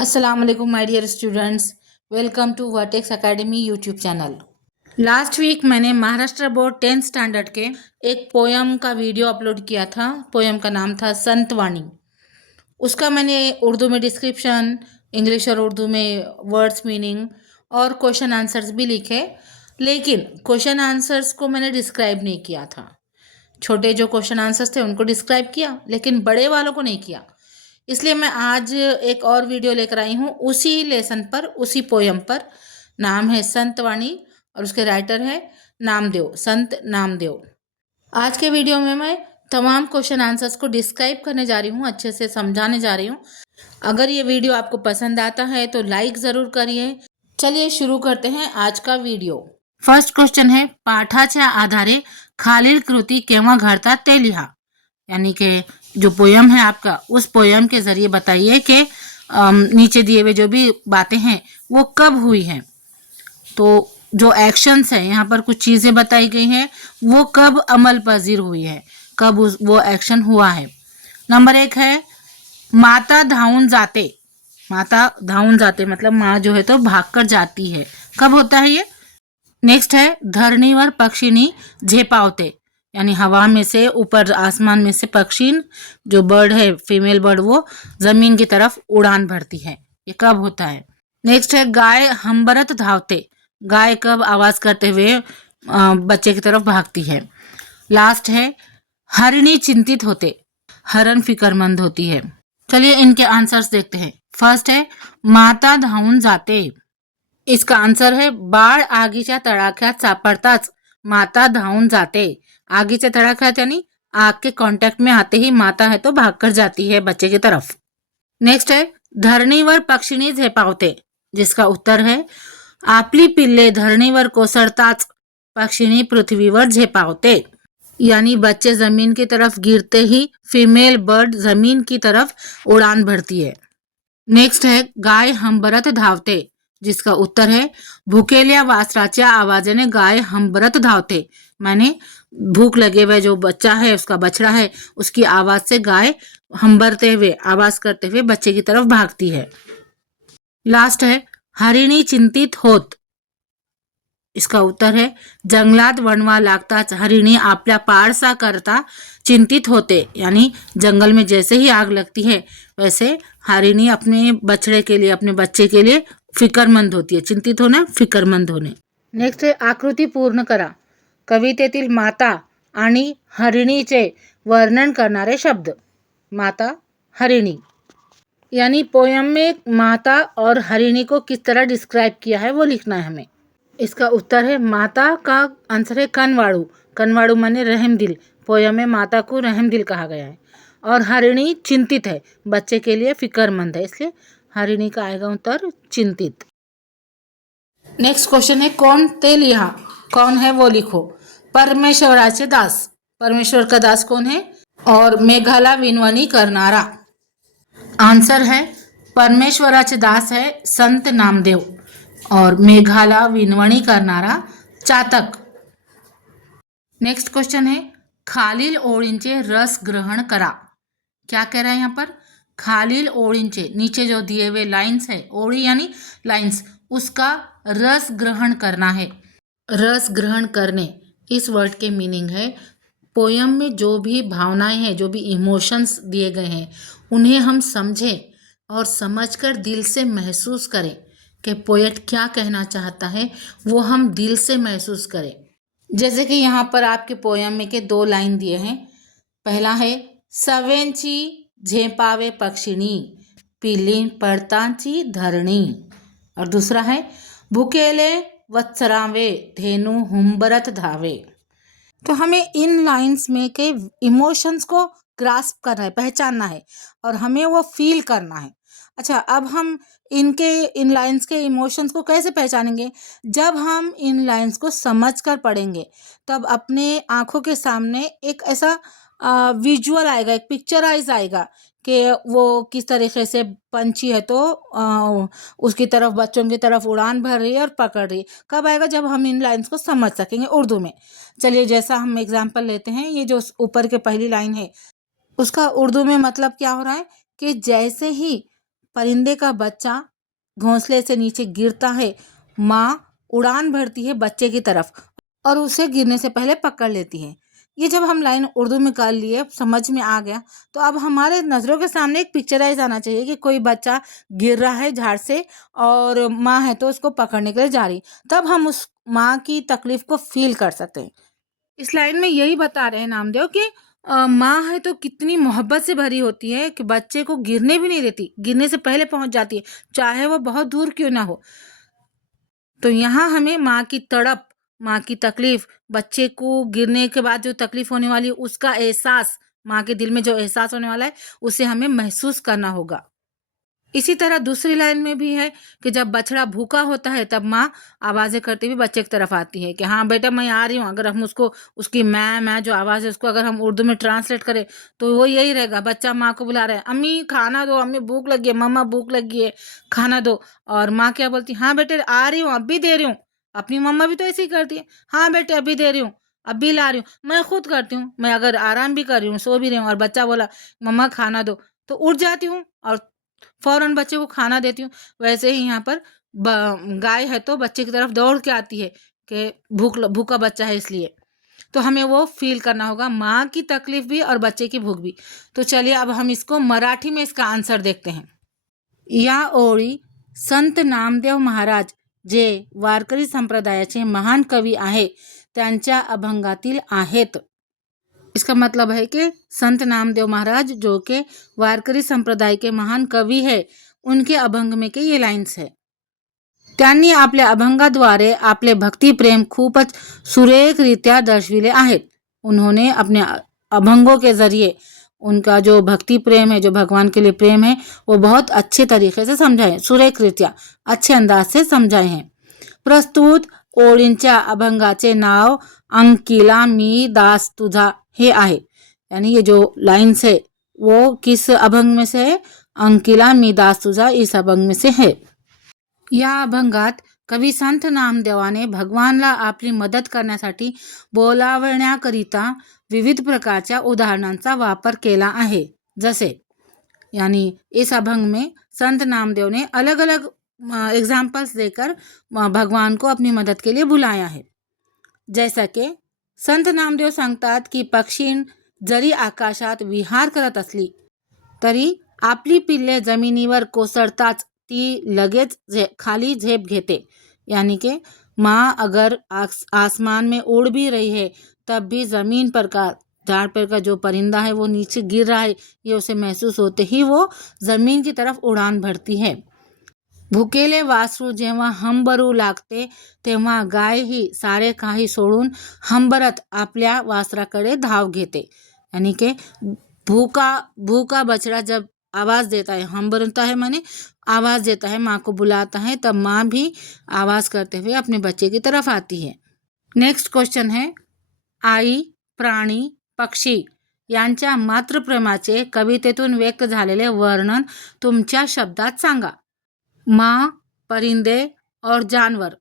अस्सलाम वालेकुम my dear students, welcome to Vertex Academy YouTube channel. Last week मैंने Maharashtra board 10th standard के एक पोयम का वीडियो अपलोड किया था। पोयम का नाम था संतवाणी। उसका मैंने उर्दू में डिस्क्रिप्शन, इंग्लिश और उर्दू में वर्ड्स मीनिंग और क्वेश्चन आंसर्स भी लिखे, लेकिन क्वेश्चन आंसर्स को मैंने डिस्क्राइब नहीं किया था। छोटे जो क्वेश्चन आंसर्स थे उनको डिस्क्राइब किया, लेकिन बड़े वालों को नहीं किया। इसलिए मैं आज एक और वीडियो लेकर आई हूँ उसी लेसन पर, उसी पोयम पर। नाम है संतवाणी और उसके राइटर है नामदेव, संत नामदेव। आज के वीडियो में मैं तमाम क्वेश्चन आंसर्स को डिस्क्राइब करने जा रही हूँ, अच्छे से समझाने जा रही हूँ। अगर ये वीडियो आपको पसंद आता है तो लाइक ज़रूर करिए। चलिए शुरू करते हैं आज का वीडियो। फर्स्ट क्वेश्चन है, पाठाच्या आधारे खालील कृती केव्हा घडतात ते लिहा। यानी कि जो पोयम है आपका, उस पोयम के जरिए बताइए कि नीचे दिए हुए जो भी बातें हैं वो कब हुई हैं। तो जो एक्शंस हैं, यहाँ पर कुछ चीज़ें बताई गई हैं, वो कब अमल पजीर हुई है, कब वो एक्शन हुआ है। नंबर 1 है, माता धावून जाते। माता धावून जाते मतलब माँ जो है तो भागकर जाती है, कब होता है ये। नेक्स्ट है, धरणीवर पक्षिणी झेपावते। यानी हवा में से, ऊपर आसमान में से पक्षी, जो बर्ड है, फीमेल बर्ड, वो जमीन की तरफ उड़ान भरती है, ये कब होता है। नेक्स्ट है, गाय हम्बरत धावते। गाय कब आवाज करते हुए बच्चे की तरफ भागती है। लास्ट है, हरिणी चिंतित होते। हरण फिक्रमंद होती है। चलिए इनके आंसर्स देखते हैं। फर्स्ट है, माता धावून जाते। इसका आंसर है, बाळ आगीच्या तडाख्यात सापडताच माता धावून जाते। आगीच्या तडाख्यात यानी आग के कांटेक्ट में आते ही माता है तो भागकर जाती है बच्चे की तरफ। नेक्स्ट है, धरणीवर पक्षिणी झेपावते। जिसका उत्तर है, आपली पिल्ले धरणीवर कोसळताच पक्षिणी पृथ्वीवर झेपावते। यानी बच्चे जमीन की तरफ गिरते ही फीमेल बर्ड जमीन की तरफ उड़ान भरती है। नेक्स्ट है, गाय हंबरत धावते। जिसका उत्तर है, भुकेल्या वासराच्या आवाजाने गाय हंबरत धावते। माने भूख लगे हुए जो बच्चा है, उसका बछड़ा है, उसकी आवाज से गाय हंबरते हुए, आवाज करते हुए बच्चे की तरफ भागती है। लास्ट है, हरिणी चिंतित होत। इसका उत्तर है, जंगलात वणवा लागताच हरिणी आपल्या पारसा करता चिंतित होते। यानी जंगल में जैसे ही आग लगती है वैसे हरिणी अपने बछड़े के लिए, अपने बच्चे के लिए फिक्रमंद होती है। चिंतित होना, फिक्रमंद होणे। नेक्स्ट है, आकृती पूर्ण करा। कवितेतील माता आणि हरिणीचे वर्णन करणारे शब्द। माता, हरिणी। यानी पोयम में माता और हरिणी को किस तरह डिस्क्राइब किया है वो लिखना है हमें। इसका उत्तर है, माता का आंसर है कनवाड़ू। कनवाड़ू माने रहम दिल। पोयम में माता को रहम दिल कहा गया है। और हरिणी चिंतित है, बच्चे के लिए फिक्रमंद है, इसलिए हरिणी का आएगा उत्तर चिंतित। नेक्स्ट क्वेश्चन है, कौन ते लिहा। कौन है वो लिखो। परमेश्वराचे दास। परमेश्वर का दास कौन है। और मेघाला विनवणी करणारा। आंसर है, परमेश्वराचे दास है संत नामदेव और मेघाला विनवणी करणारा चातक। नेक्स्ट क्वेश्चन है, खालील ओळींचे रस ग्रहण करा। क्या कह रहा है यहाँ पर, खालील ओळींचे, नीचे जो दिए हुए लाइंस है, ओळी यानी लाइंस, उसका रस ग्रहण करना है। रस ग्रहण करने, इस वर्ड के मीनिंग है, पोयम में जो भी भावनाएं हैं, जो भी इमोशंस दिए गए हैं, उन्हें हम समझें और समझकर दिल से महसूस करें कि पोएट क्या कहना चाहता है, वो हम दिल से महसूस करें। जैसे कि यहाँ पर आपके पोयम में के 2 लाइन दिए हैं। पहला है, सवेंची झेपावे पक्षिणी, पिली पडतांची धरणी। और दूसरा है, भुकेले वत्सरावे, धेनु हुंबरत धावे। तो हमें इन लाइंस में के इमोशंस को ग्रास्प करना है, पहचानना है और हमें वो फील करना है। अच्छा, अब हम इन लाइंस के इमोशंस को कैसे पहचानेंगे। जब हम इन लाइंस को समझकर पढ़ेंगे तब अपने आंखों के सामने एक ऐसा विजुअल आएगा, एक पिक्चराइज आएगा कि वो किस तरीके से पंछी है तो उसकी तरफ, बच्चों की तरफ उड़ान भर रही है और पकड़ रही है। कब आएगा, जब हम इन लाइंस को समझ सकेंगे उर्दू में। चलिए जैसा हम एग्जाम्पल लेते हैं, ये जो ऊपर के पहली लाइन है उसका उर्दू में मतलब क्या हो रहा है कि जैसे ही परिंदे का बच्चा घोंसले से नीचे गिरता है, माँ उड़ान भरती है बच्चे की तरफ और उसे गिरने से पहले पकड़ लेती है। ये जब हम लाइन उर्दू में कर लिए, समझ में आ गया, तो अब हमारे नज़रों के सामने एक पिक्चराइज आना चाहिए कि कोई बच्चा गिर रहा है झाड़ से और माँ है तो उसको पकड़ने के लिए जा रही, तब हम उस माँ की तकलीफ को फील कर सकते हैं। इस लाइन में यही बता रहे हैं नामदेव कि माँ है तो कितनी मोहब्बत से भरी होती है कि बच्चे को गिरने भी नहीं देती, गिरने से पहले पहुंच जाती है, चाहे वो बहुत दूर क्यों ना हो। तो यहाँ हमें माँ की तड़प, माँ की तकलीफ, बच्चे को गिरने के बाद जो तकलीफ होने वाली है उसका एहसास, माँ के दिल में जो एहसास होने वाला है उसे हमें महसूस करना होगा। इसी तरह दूसरी लाइन में भी है कि जब बछड़ा भूखा होता है तब माँ आवाज़ें करती हुई बच्चे की तरफ आती है कि हाँ बेटा मैं आ रही हूँ। अगर हम उसको उसकी मैं जो आवाज़ है उसको अगर हम उर्दू में ट्रांसलेट करें तो वो यही रहेगा, बच्चा माँ को बुला रहा है, अम्मी खाना दो, अम्मी भूख लगी है, मम्मा भूख लगी है, खाना दो। और माँ क्या बोलती, हाँ बेटे आ रही हूँ, अभी दे रही हूँ। अपनी मम्मा भी तो ऐसे ही करती है, हाँ बेटे अभी दे रही हूँ, अभी ला रही हूँ, मैं खुद करती हूँ, मैं अगर आराम भी कर रही हूँ, सो भी रही हूँ और बच्चा बोला मम्मा खाना दो, तो उठ जाती हूँ और फौरन बच्चे को खाना देती हूँ। वैसे ही यहाँ पर गाय है तो बच्चे की तरफ दौड़ के आती है कि भूखा बच्चा है इसलिए। तो हमें वो फील करना होगा, माँ की तकलीफ भी और बच्चे की भूख भी। तो चलिए अब हम इसको मराठी में इसका आंसर देखते हैं। या ओळी संत नामदेव महाराज जे वारकरी संप्रदायाचे महान कवी आहे त्यांच्या अभंगातील आहेत। इसका मतलब है कि संत नामदेव महाराज जो कि वारकरी संप्रदाय के महान कवी है, उनके अभंग में के ये लाइन्स है। त्यांनी आपल्या अभंगाद्वारे आपले भक्तिप्रेम खूपच सुरेखरित्या दर्शविले आहेत। उन्होंने अपने अभंगों के जरिए उनका जो भक्ति प्रेम है, जो भगवान के लिए प्रेम है, वो बहुत अच्छे तरीके से समझाए, सुरेखरित्या अच्छे अंदाज से समझाए हैं। प्रस्तुत ओळींच्या अभंगाचे नाव अंकिला मी दास तुझा हे आहे। यानी ये जो लाइन्स है वो किस अभंग में से है? अंकिला मी दास तुझा इस अभंग में से है। या अभंगात कवी संत नामदेवाने भगवानला आपली मदत करण्यासाठी बोलावण्याकरिता विविध प्रकारच्या उदाहरणांचा वापर केला आहे। जैसे यानी इस अभंग में संत नामदेव ने अलग अलग एग्जाम्पल्स देकर भगवान को अपनी मदद के लिए बुलाया है। जैसा कि संत नामदेव सांगतात की पक्षीन जरी आकाशात विहार करत असली तरी आपली पिल्ले जमिनीवर कोसळताच ती लगेच खाली झेप घेते। यानी कि माँ अगर आसमान में उड़ भी रही है तब भी ज़मीन पर का झाड़ पर का जो परिंदा है वो नीचे गिर रहा है, ये उसे महसूस होते ही वो ज़मीन की तरफ उड़ान भरती है। भुकेले वासरू जेव्हा हंबरू लागते तेव्हा गाय ही सारे काही सोडून हंबरत आपल्या वासराकडे धाव घेते। यानी कि भूखा भूखा बछड़ा जब आवाज़ देता है, हंबरता है माने आवाज़ देता है, माँ को बुलाता है, तब माँ भी आवाज़ करते हुए अपने बच्चे की तरफ आती है। नेक्स्ट क्वेश्चन है, आई, प्राणी, पक्षी यांच्या मातृप्रेमाचे कवितेतून व्यक्त झालेले वर्णन तुमच्या शब्दात सांगा। माँ, परिंदे और जानवर,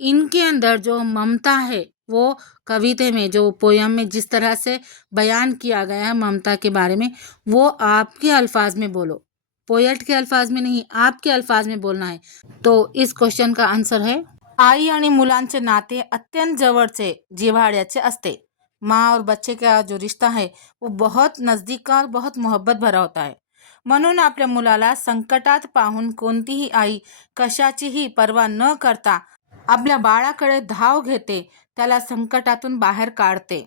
इनके अंदर जो ममता है वो कविता में जो पोयम में जिस तरह से बयान किया गया है ममता के बारे में, वो आपके अल्फाज में बोलो, पोएट के अल्फाज में नहीं, आपके अल्फाज में बोलना है। तो इस क्वेश्चन का आंसर है, आई आणि मुलांचे नाते अत्यंत जवळचे जिव्हाळ्याचे असते। माँ और बच्चे का जो रिश्ता है वो बहुत नज़दीक का और बहुत मोहब्बत भरा होता है। म्हणून आपल्या मुलाला संकटात पाहून कोणतीही आई कशाचीही पर्वा न करता आपल्या बाळाकडे धाव घेते, त्याला संकटातून बाहर काढते।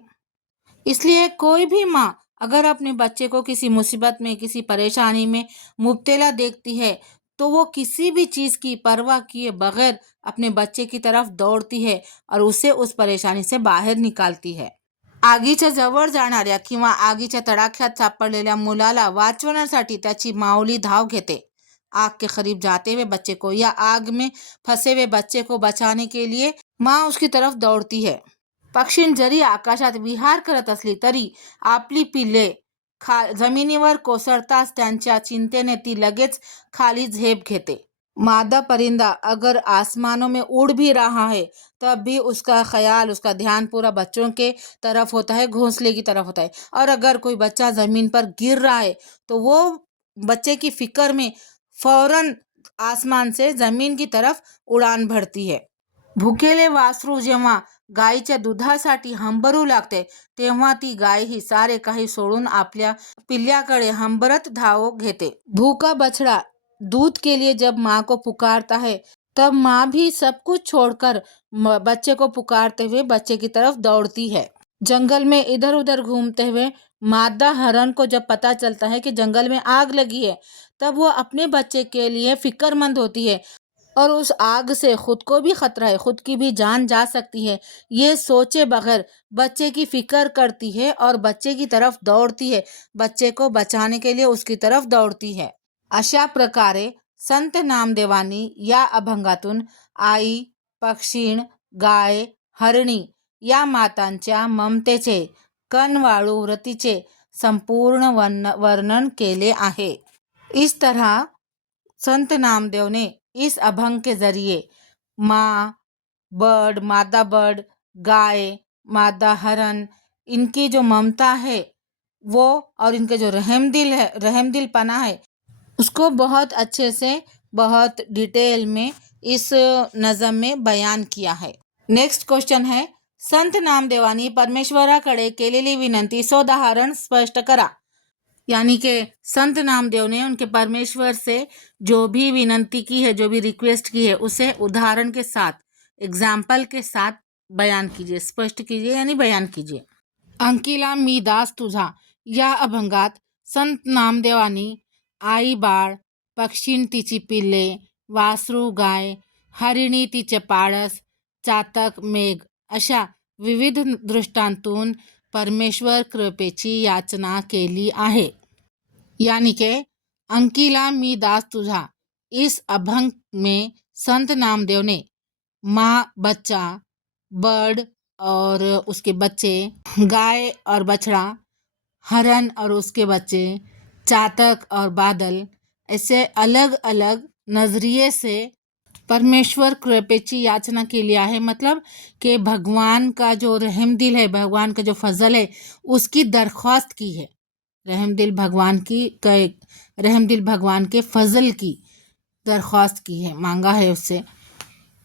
इसलिए कोई भी माँ अगर अपने बच्चे को किसी मुसीबत में, किसी परेशानी में मुब्तला देखती है तो वो किसी भी चीज़ की परवाह किए बगैर अपने बच्चे की तरफ दौड़ती है और उसे उस परेशानी से बाहर निकालती है। आगीच्या जवळ जाणाऱ्या किंवा आगीच्या तडाख्यात सापडलेल्या मुलाला वाचवण्यासाठी त्याची माऊली धाव घेते। आग के करीब जाते हुए बच्चे को या आग में फंसे हुए बच्चे को बचाने के लिए माँ उसकी तरफ दौड़ती है। पक्षीन जरी आकाशात विहार करत असली तरी आपली पिल्ले जमिनीवर कोसळताच त्यांच्या चिंतेने ती लगेच खाली झेप घेते। मादा परिंदा अगर आसमानों में उड़ भी रहा है तब भी उसका ख्याल, उसका ध्यान पूरा बच्चों के तरफ होता है, घोंसले की तरफ होता है। और अगर कोई बच्चा ज़मीन पर गिर रहा है तो वो बच्चे की फिक्र में फौरन आसमान से जमीन की तरफ उडान भरती है. भुकेले वासरू जेव्हा गायीच्या दुधासाठी हंबरू लागते तेव्हा ती गाय ही सारे काही सोडून आपल्या पिल्ल्याकडे हंबरत धाव घेते. भूखा बछड़ा दूध के लिए जब माँ को पुकारता है तब माँ भी सब कुछ छोड़कर बच्चे को पुकारते हुए बच्चे की तरफ दौड़ती है. जंगल में इधर उधर घूमते हुए मादा हरण को जब पता चलता है कि जंगल में आग लगी है तब वो अपने बच्चे के लिए फिक्रमंद होती है और उस आग से खुद को भी खतरा है, खुद की भी जान जा सकती है, ये सोचे बगैर बच्चे की फिक्र करती है और बच्चे की तरफ दौड़ती है, बच्चे को बचाने के लिए उसकी तरफ दौड़ती है. अशा प्रकारे संत नामदेवांनी या अभंगातून आई, पक्षीण, गाय, हरणी या मातांच्या ममतेचे, कनवाळू व्रतीचे संपूर्ण वर्णन केले आहे. इस तरह संत नामदेव ने इस अभंग के जरिए माँ बर्ड, मादा बर्ड, गाय, मादा हरण, इनकी जो ममता है वो और इनके जो रहमदिलपना है उसको बहुत अच्छे से, बहुत डिटेल में इस नज़म में बयान किया है. नेक्स्ट क्वेश्चन है, संत नामदेवांनी परमेश्वराकडे केलेली विनंती सोदाहरण स्पष्ट करा. यानी कि संत नामदेव ने उनके परमेश्वर से जो भी विनंती की है, जो भी रिक्वेस्ट की है, उसे उदाहरण के साथ, एग्जाम्पल के साथ बयान कीजिए, स्पष्ट कीजिए यानी बयान कीजिए. अंकिला मी दास तुझा या अभंगात संत नामदेवांनी आई बाळ, पक्षीण तिची पिल्ले, वासरू गाय, हरिणी तिचे पाळस, चातक मेघ अशा विविध दृष्टांतून परमेश्वर कृपेची याचना केली आहे. यानी कि अंकिला मी दास तुझा इस अभंग में संत नामदेव ने माँ, बच्चा, बर्ड और उसके बच्चे, गाय और बछड़ा, हरन और उसके बच्चे, चातक और बादल, ऐसे अलग अलग नज़रिए से परमेश्वर कृपेची याचना के लिए है. मतलब कि भगवान का जो रहमदिल है, भगवान का जो फजल है, उसकी दरख्वास्त की है. रहमदिल भगवान के फजल की दरख्वास्त की है, मांगा है उससे,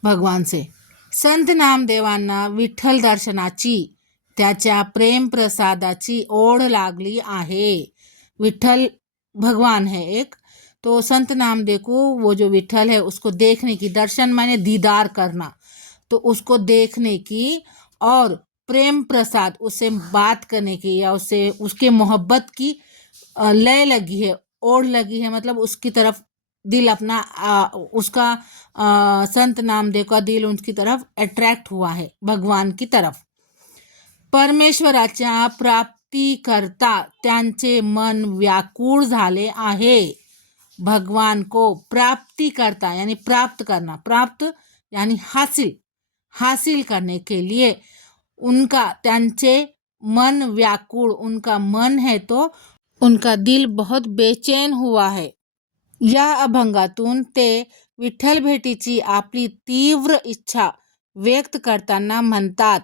भगवान से. संत नामदेवांना विठ्ठल दर्शनाची, त्याच्या प्रेम प्रसादाची ओढ लागली आहे. विठ्ठल भगवान है एक, तो संत नामदेव को वो जो विठ्ठल है उसको देखने की, दर्शन माने दीदार करना, तो उसको देखने की और प्रेम प्रसाद, उससे बात करने की या उससे उसके मोहब्बत की लय लगी है, ओढ़ लगी है. मतलब उसकी तरफ दिल अपना उसका संत नामदेव का दिल उनकी तरफ अट्रैक्ट हुआ है, भगवान की तरफ. परमेश्वराच्या प्राप्तीकरता त्यांचे मन व्याकुळ झाले आहे. भगवान को प्राप्ति करता यानी प्राप्त करना, प्राप्त यानी हासिल करने के लिए उनका, त्यांचे मन व्याकुळ, उनका मन है तो उनका दिल बहुत बेचैन हुआ है. या अभंगातून ते विठ्ठल भेटीची आपली तीव्र इच्छा व्यक्त करताना म्हणतात.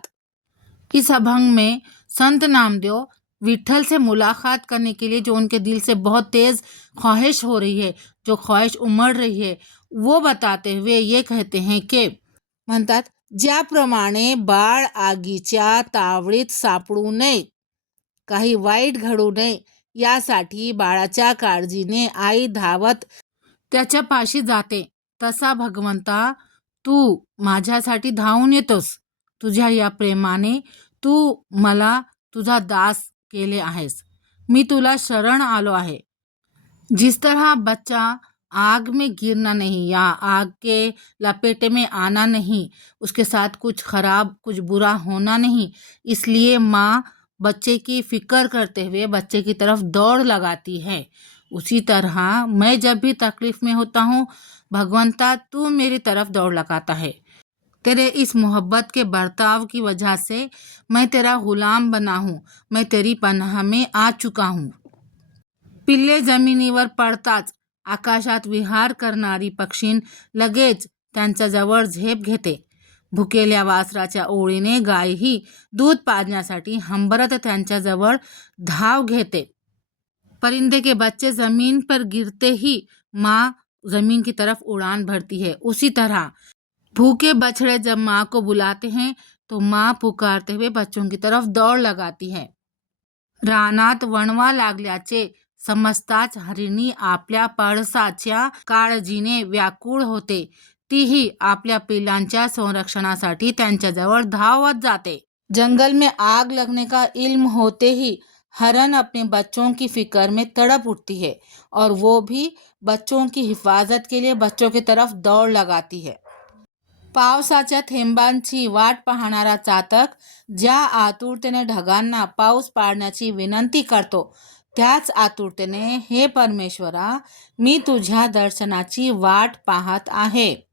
इस अभंग में संत नामदेव विठ्ठल से मुलाकात करने के लिए जो उनके दिल से बहुत तेज़ ख्वाहिश हो रही है, जो ख्वाहिश उमड़ रही है, वो बताते हुए ये कहते हैं कि म्हणतात, ज्याप्रमाणे बाळ आगीच्या तावडीत सापडू नये, काही वाईट घडू नये यासाठी बाळाच्या काळजीने आई धावत त्याच्या पाशी जाते, तसा भगवंता तू माझ्यासाठी धावून येतोस. तुझ्या या प्रेमाने तू मला तुझा दास केले आहेस. मी तुला शरण आलो आहे. जिस तरह बच्चा आग में गिरना नहीं या आग के लपेटे में आना नहीं, उसके साथ कुछ खराब, कुछ बुरा होना नहीं, इसलिए माँ बच्चे की फिक्र करते हुए बच्चे की तरफ दौड़ लगाती है, उसी तरह मैं जब भी तकलीफ में होता हूँ, भगवंता तू मेरी तरफ दौड़ लगाता है. तेरे इस मोहब्बत के बर्ताव की वजह से मैं तेरा गुलाम बना हूँ, मैं तेरी पनाह में आ चुका हूँ. पिल्ले जमिनीवर पडताच आकाशात विहार करणारी पक्षीण लगेच त्यांच्या जवळ झेप घेते. भुकेल्या वासराच्या ओळीने गायही दूध पाजण्यासाठी हंबरत त्यांच्याजवळ धाव घेते. परिंदे के बच्चे जमीन पर गिरते ही माँ ज़मीन की तरफ उड़ान भरती है, उसी तरह भूखे बछड़े जब माँ को बुलाते हैं तो माँ पुकारते हुए बच्चों की तरफ दौड़ लगाती है. रानात वणवा लागल्याचे समजताच हरिणी आपल्या पळसाच्या काळजीने व्याकुळ होते. तीही आपल्या पिल्लांच्या संरक्षणासाठी त्यांच्याजवळ धावत जाते. जंगल में आग लगने का इल्म होते ही हरण अपने बच्चों की फिक्र में तड़प उठती है और वो भी बच्चों की हिफाजत के लिए बच्चों की तरफ दौड़ लगाती है. पावसाच्या थेंबांची वाट पाहणारा चातक ज्या आतुरतेने ढगांना पाऊस पाडण्याची विनंती करतो, त्याच आतुरतेने हे परमेश्वरा, मी तुझ्या दर्शनाची वाट पाहत आहे.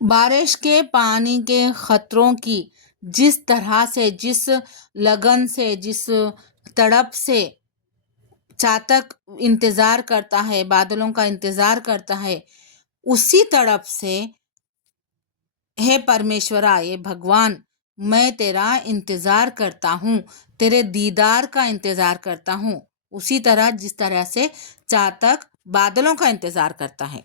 बारिश के पानी के खतरों की जिस तरह से, जिस लगन से, जिस तड़प से चातक इंतजार करता है, बादलों का इंतजार करता है, उसी तड़प से हे परमेश्वरा, ये भगवान, मैं तेरा इंतजार करता हूँ, तेरे दीदार का इंतजार करता हूँ, उसी तरह जिस तरह से चातक बादलों का इंतजार करता है.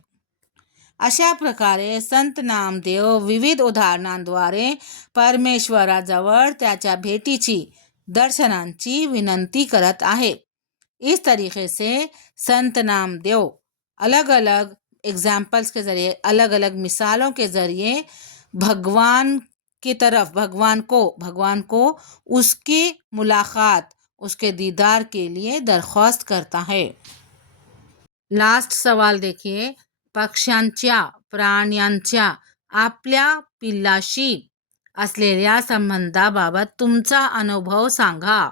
अशा प्रकारे संत नामदेव विविध उदाहरणांद्वारे परमेश्वराजवळ त्याच्या भेटीची, दर्शनांची विनंती करत आहे. इस तरीके से संत नामदेव अलग अलग एग्जाम्पल्स के ज़रिए, अलग अलग मिसालों के ज़रिए भगवान की तरफ, भगवान को उसकी मुलाकात, उसके दीदार के लिए दरख्वास्त करता है. लास्ट सवाल देखिए. पक्ष्यांच्या, प्राण्यांच्या आपल्या पिल्लाशी असलेल्या संबंधाबाबत तुमचा अनुभव सांगा.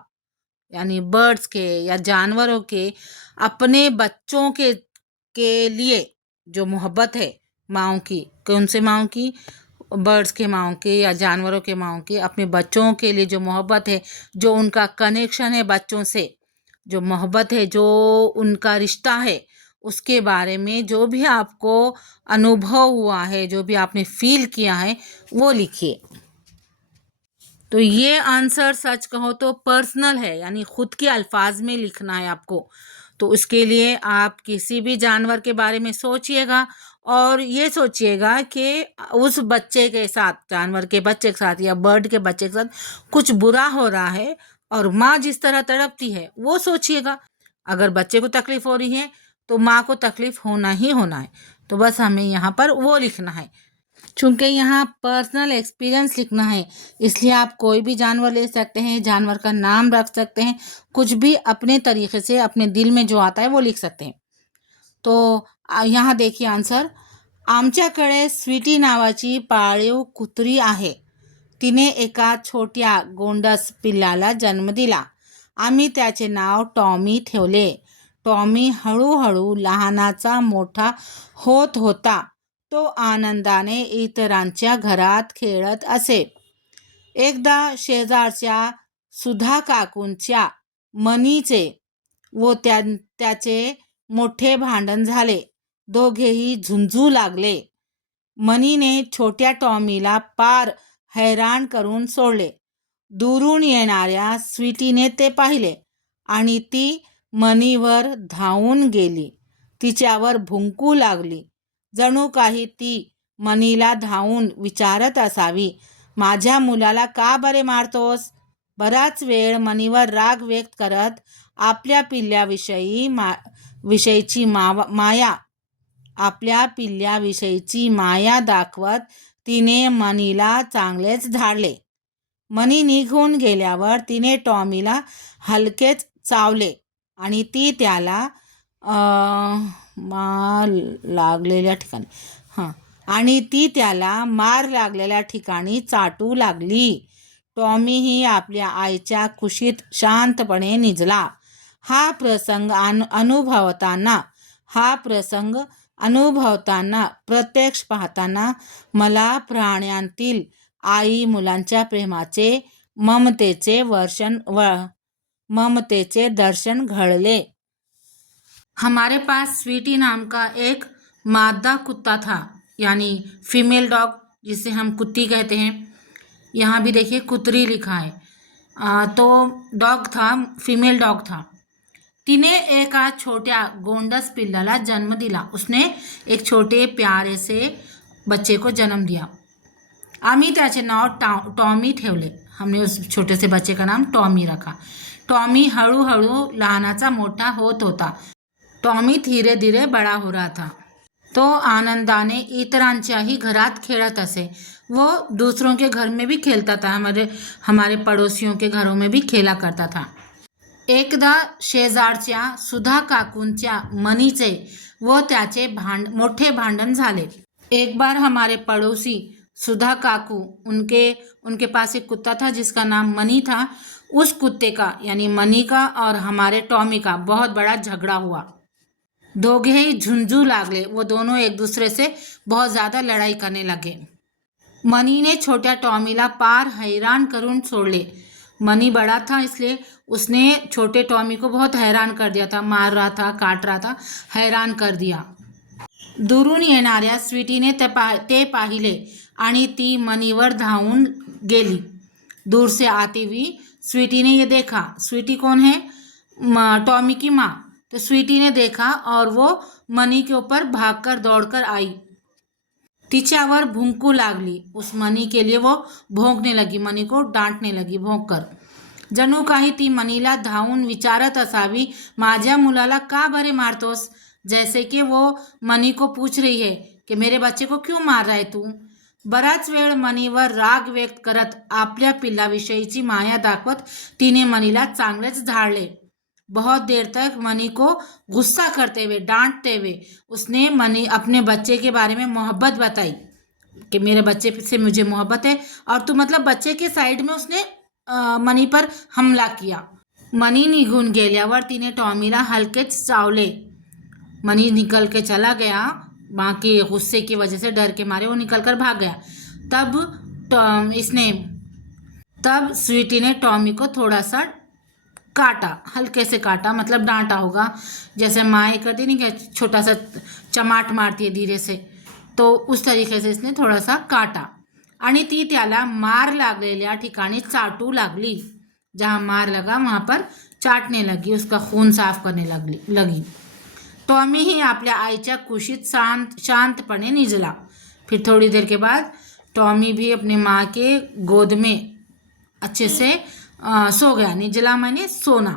यानी बर्ड्स के या जानवरों के अपने बच्चों के लिए जो मोहब्बत है माँओं की, कौन से माँओं की? बर्ड्स के माँओं के या जानवरों के माँओं की अपने बच्चों के लिए जो मोहब्बत है, जो उनका कनेक्शन है बच्चों से, जो मोहब्बत है, जो उनका रिश्ता है, उसके बारे में जो भी आपको अनुभव हुआ है, जो भी आपने फील किया है, वो लिखिए. तो ये आंसर सच कहो तो पर्सनल है, यानी खुद के अल्फाज में लिखना है आपको. तो उसके लिए आप किसी भी जानवर के बारे में सोचिएगा और ये सोचिएगा कि उस बच्चे के साथ, जानवर के बच्चे के साथ या बर्ड के बच्चे के साथ कुछ बुरा हो रहा है और माँ जिस तरह तड़पती है वो सोचिएगा. अगर बच्चे को तकलीफ हो रही है तो माँ को तकलीफ होना ही होना है. तो बस हमें यहाँ पर वो लिखना है. चूंकि यहाँ पर्सनल एक्सपीरियंस लिखना है, इसलिए आप कोई भी जानवर ले सकते हैं, जानवर का नाम रख सकते हैं, कुछ भी अपने तरीके से अपने दिल में जो आता है वो लिख सकते हैं. तो यहाँ देखिए आंसर. आमच्याकडे स्वीटी नावाची पाळीव कुत्री आहे. तिने एका छोट्या गोंडस पिल्लाला जन्म दिला. आम्ही त्याचे नाव टॉमी ठेवले. टॉमी हळूहळू लहानाचा मोठा होत होता. तो आनंदाने इतरांच्या घरात खेळत असे. एकदा शेजारच्या सुधा काकूंच्या मनीचे व त्याचे मोठे भांडण झाले. दोघेही झुंजू लागले. मनीने छोट्या टॉमीला पार हैराण करून सोडले. दुरून येणाऱ्या स्वीटीने ते पाहिले आणि ती मनीवर धावून गेली. तिच्यावर भुंकू लागली. जणू काही ती मनीला धावून विचारत असावी, माझ्या मुलाला का बरे मारतोस? बराच वेळ मनीवर राग व्यक्त करत आपल्या पिल्ल्याविषयीची माया दाखवत तिने मनीला चांगलेच झाडले. मनी निघून गेल्यावर तिने टॉमीला हलकेच चावले आणि ती त्याला मार लागलेल्या ठिकाणी चाटू लागली. टॉमीही आपल्या आईच्या कुशीत शांतपणे निजला. हा प्रसंग अनुभवताना, प्रत्यक्ष पाहताना मला प्राण्यांतील आई मुलांच्या प्रेमाचे, ममतेचे दर्शन घडले. हमारे पास स्वीटी नाम का एक मादा कुत्ता था, यानी फीमेल डॉग, जिसे हम कुत्ती कहते हैं. यहाँ भी देखिए कुतरी लिखा है. तो डॉग था, फीमेल डॉग था. तिने एका छोट्या गोंडस पिल्लाला जन्म दिला. उसने एक छोटे प्यारे से बच्चे को जन्म दिया. आम्ही त्याचे नाव टॉमी ठेवले. हमने उस छोटे से बच्चे का नाम टॉमी रखा. टॉमी हळूहळू लहानाचा मोठा होत होता. टॉमी धीरे धीरे बडा हो रहा था. तो आनंदाने इतरांच्याही घरात खेळत असे. वो दूसरों के घर में भी खेलता था. हमारे पड़ोसियों के घरों में भी खेला करता था. एकदा शेजारच्या सुधा काकूंच्या मनीचे व त्याचे मोठे भांडण झाले. एक बार हमारे पड़ोसी सुधा काकू उनके पास एक कुत्ता था जिसका नाम मनी था. उस कुत्ते का यानी मनी का और हमारे टॉमी का बहुत बड़ा झगड़ा हुआ. दोघेही झुंजू लागले. वो दोनों एक दूसरे से बहुत ज़्यादा लड़ाई करने लगे. मनी ने छोट्या टॉमीला पार हैरान करून सोडले. मनी बड़ा था इसलिए उसने छोटे टॉमी को बहुत हैरान कर दिया था. मार रहा था, काट रहा था, हैरान कर दिया. दुरून येणाऱ्या स्वीटीने ते पाहिले आणि ती मनीवर धावून गेली. दूर से आती हुई स्वीटी ने ये देखा. स्वीटी कौन है? टॉमी की माँ. तो स्वीटी ने देखा और वो मनी के ऊपर भागकर दौड़कर आई. तिच्यावर भुंकू लागली. उस मनी के लिए वो भोंकने लगी. मनी को डांटने लगी भोंककर. जणू काही ती मनीला धावून विचारत असावी, माझ्या मुलाला का बरे मारतोस? जैसे कि वो मनी को पूछ रही है कि मेरे बच्चे को क्यों मार रहा है तू? बराच वेळ मनीवर राग व्यक्त करत आपल्या पिल्लाविषयीची माया दाखवत तिने मनीला चांगलेच झाडले. बहुत देर तक मनी को गुस्सा करते हुए, डांटते हुए उसने अपने बच्चे के बारे में मोहब्बत बताई कि मेरे बच्चे से मुझे मोहब्बत है. और तो मतलब बच्चे के साइड में उसने मनी पर हमला किया. मनी निघून गेल्यावर तिने टॉमीला हलकेच चावले. मनी निकल के चला गया. माँ के गुस्से की वजह से डर के मारे वो निकल कर भाग गया. तब स्वीटी ने टॉमी को थोड़ा सा काटा, हल्के से काटा, मतलब डांटा होगा. जैसे माँ करती नहीं क्या, छोटा सा चमाट मारती है धीरे से, तो उस तरीके से इसने थोड़ा सा काटा. आणि ती त्याला मार लागलेल्या ठिकाणी चाटू लागली. जहाँ मार लगा वहाँ पर चाटने लगी, उसका खून साफ करने लगी. टॉमी ही आपल्या आईच्या कुशीत शांतपणे निजला. फिर थोड़ी देर के बाद टॉमी भी अपने माँ के गोद में अच्छे से सो गया. निजला माने सोना.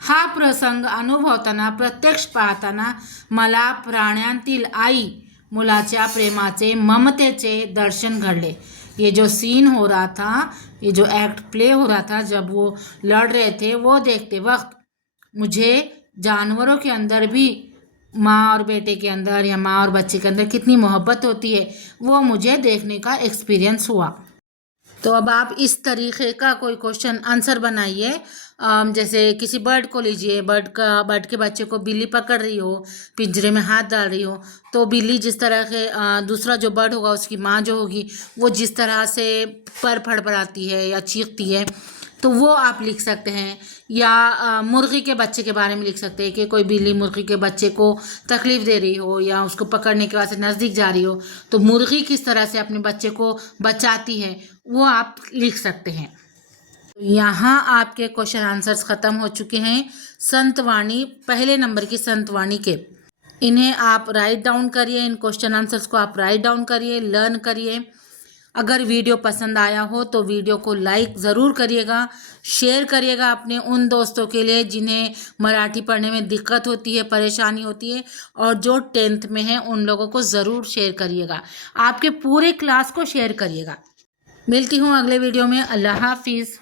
हा प्रसंग अनुभवताना, प्रत्यक्ष पाहताना मला प्राण्यांतील आई मुलाच्या प्रेमाचे, ममतेचे दर्शन घडले. ये जो सीन हो रहा था, ये जो एक्ट प्ले हो रहा था जब वो लड़ रहे थे, वो देखते वक्त मुझे जानवरों के अंदर भी माँ और बेटे के अंदर या माँ और बच्चे के अंदर कितनी मोहब्बत होती है वो मुझे देखने का एक्सपीरियंस हुआ. तो अब आप इस तरीके का कोई क्वेश्चन आंसर बनाइए. जैसे किसी बर्ड को लीजिए. बर्ड के बच्चे को बिल्ली पकड़ रही हो, पिंजरे में हाथ डाल रही हो, तो बिल्ली जिस तरह के दूसरा जो बर्ड होगा उसकी माँ जो होगी वो जिस तरह से पर फड़फड़ाती है या चीखती है, तो वो आप लिख सकते हैं. या मुर्गी के बच्चे के बारे में लिख सकते हैं कि कोई बिल्ली मुर्गी के बच्चे को तकलीफ़ दे रही हो या उसको पकड़ने के वास्ते नज़दीक जा रही हो, तो मुर्गी किस तरह से अपने बच्चे को बचाती है वो आप लिख सकते हैं. यहाँ आपके क्वेश्चन आंसर्स ख़त्म हो चुके हैं. संतवाणी, पहले नंबर की संतवाणी के, इन्हें आप राइट डाउन करिए. इन क्वेश्चन आंसर्स को आप राइट डाउन करिए, लर्न करिए. अगर वीडियो पसंद आया हो तो वीडियो को लाइक ज़रूर करिएगा, शेयर करिएगा अपने उन दोस्तों के लिए जिन्हें मराठी पढ़ने में दिक्कत होती है, परेशानी होती है, और जो 10th में हैं उन लोगों को ज़रूर शेयर करिएगा. आपके पूरे क्लास को शेयर करिएगा. मिलती हूँ अगले वीडियो में. अल्लाह हाफिज़.